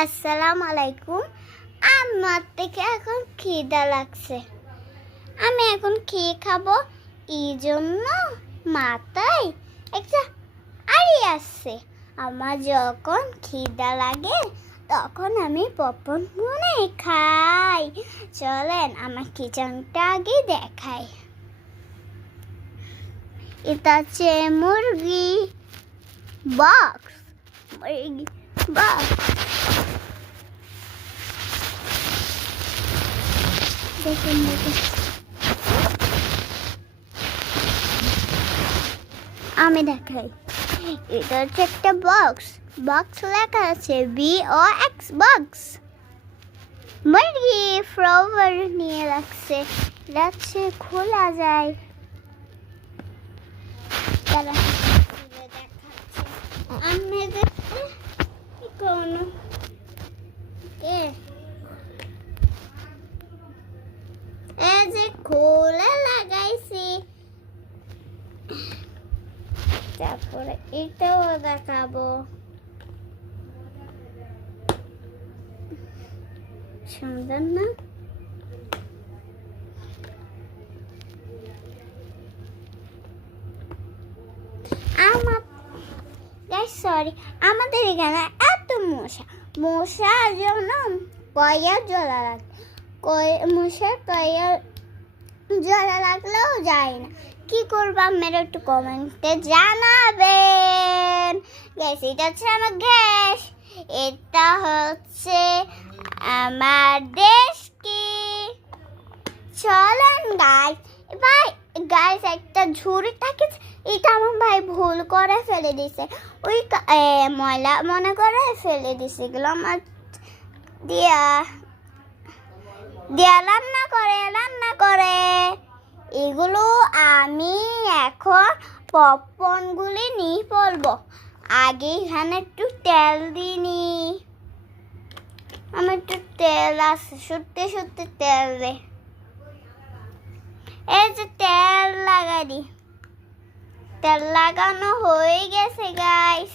আসসালামু আলাইকুম। আমার থেকে এখন খিদা লাগছে, আমি এখন খেয়ে খাবো। এই জন্য মাথায় একটা আড়ি আসছে। আমার যখন খিদা লাগে তখন আমি পপকর্ন বানাই খাই। চলেন আমার কিচেনটা আগে দেখাই। এটা হচ্ছে মুরগি বক্স, মুরগি বক্স। দেখুন দেখুন, আমি দেখাই। এটা হচ্ছে একটা বক্স, বক্স লেখা আছে BOX বক্স। মুরগি ফ্লাওয়ার নিয়ে রাখছে, এটা হচ্ছে খোলা যায়। তারা দেখাচ্ছে আমি দেখতে কোন এই যে খোলা লাগাইছি। তারপরে এটাও দেখাবো। সুন্দর না? সরি, আমাদের এখানে এত মশার জন্য কয়া জ্বলা লাগে। মশার কয়া জ্বলা লাগলেও যায় না। কি করবো আপনারা একটু কমেন্টে জানাবেন। গ্যাস, এটা হচ্ছে আমার গ্যাস। এটা হচ্ছে আমার দেশ কি। চলেন গাইস, ভাই গাইস একটা ঝুড়ি থাকে, এটা আমার ভাই ভুল করে ফেলে দিছে। ওই ময়লা মনে করে ফেলে দিছে। এগুলো আমার দিয়া দিয়া রান্না করে এগুলো আমি এখন পপকর্নগুলি নিয়ে পড়বো। আগে এখানে একটু তেল দিইনি, আমি একটু তেল আছে, সত্যি তেল দে। এই যে তেল লাগাই দি, তেল লাগানো হয়ে গেছে গাইস।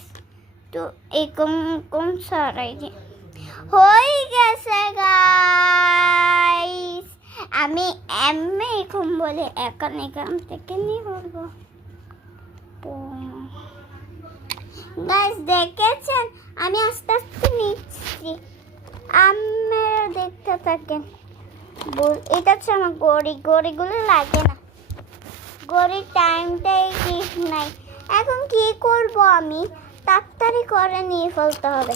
তো এরকম সরাই দি, হয়ে গেছে গাইস। আমি এখন বলে এখান থেকে নিয়ে বলবো। গাইস দেখেছেন, আমি আস্তে আস্তে নিচ্ছি, আপনারা দেখতে থাকেন। এটা হচ্ছে আমার গড়িগুলো লাগে না, গড়ির টাইমটাই ঠিক নাই। এখন কি করব, আমি তাড়াতাড়ি করে নিয়ে ফেলতে হবে।